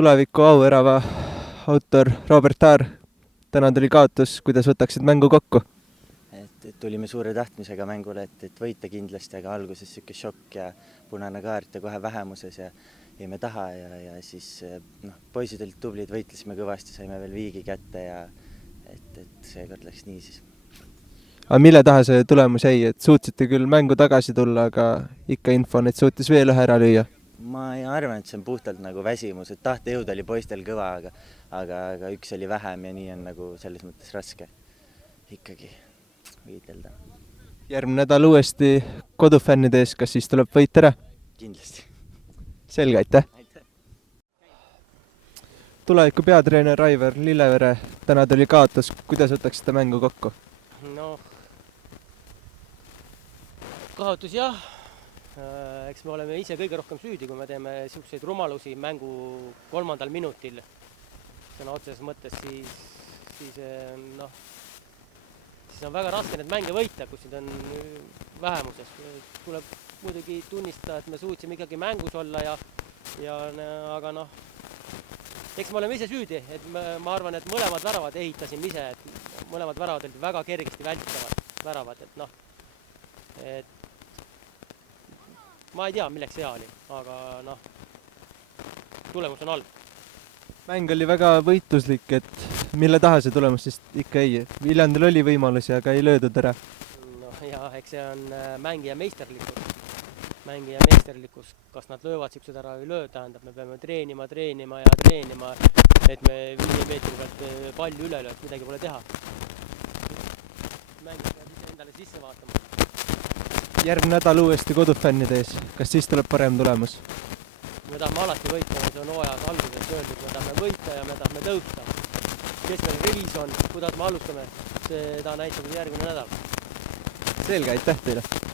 tuleviku auärava autor Robert Haar. Täna tuli kaotus, kuidas võtaksid mängu kokku? Et tulime suure tahtmisega mängule, et võita kindlasti, aga alguses siuke šokk ja punane kaart ja kohe vähemuses ja jäime taha ja siis poisid olid tublid, võitlesime kõvasti, saime veel viigi kätte ja et seekord läks nii siis. Aga mille taha see tulemus jäi, et suutsite küll mängu tagasi tulla, aga ikka info, et suutis veel ühe ära lüüa? Ma ei arvan, et see on puhtalt nagu väsimus, et tahtejõud oli poistel kõva, aga üks oli vähem ja nii on nagu selles mõttes raske ikkagi võidelda. Järgmine nädal uuesti kodufännide ees, kas siis tuleb võit ära? Kindlasti. Selge, aitäh! Tuleviku peatreener Aivar Lillevere, täna tuli kaotus, kuidas võtaksite mängu kokku? Kaotus jah, eks me oleme ise kõige rohkem süüdi, kui me teeme siukseid rumalusi mängu 3. minutil sõna otseses mõttes, siis on väga raske need mänge võita, kus need on vähemuses. Tuleb muidugi tunnistada, et me suutsime ikkagi mängus olla aga eks me oleme ise süüdi, et ma arvan, et mõlemad väravad ehitasime ise, et mõlemad väravad olid väga kergesti vältitavad väravad, et ma ei tea, milleks hea oli, aga tulemus on halb. Mäng oli väga võitluslik, et mille taha see tulemus siis ikka ei? Viljandil oli võimalusi, aga ei löödud ära. Eks see on mängija meisterlikkus. Mängija meisterlikkus, kas nad löövad siuksed ära või löö, tähendab, me peame treenima, et me 5 meetri pealt palli üle lööd, midagi pole teha. Mängija peab ise endale sisse vaatama. Järgmine nädal uuesti kodufännide ees, kas siis tuleb parem tulemus? Me tahame alati võita, see on hooajas alguses öeldud, me tahame võita ja me tahame tõusta. Kes meil rivis on, kuidas me alustame, seda näitab järgmine nädal. Selge, aitäh teile!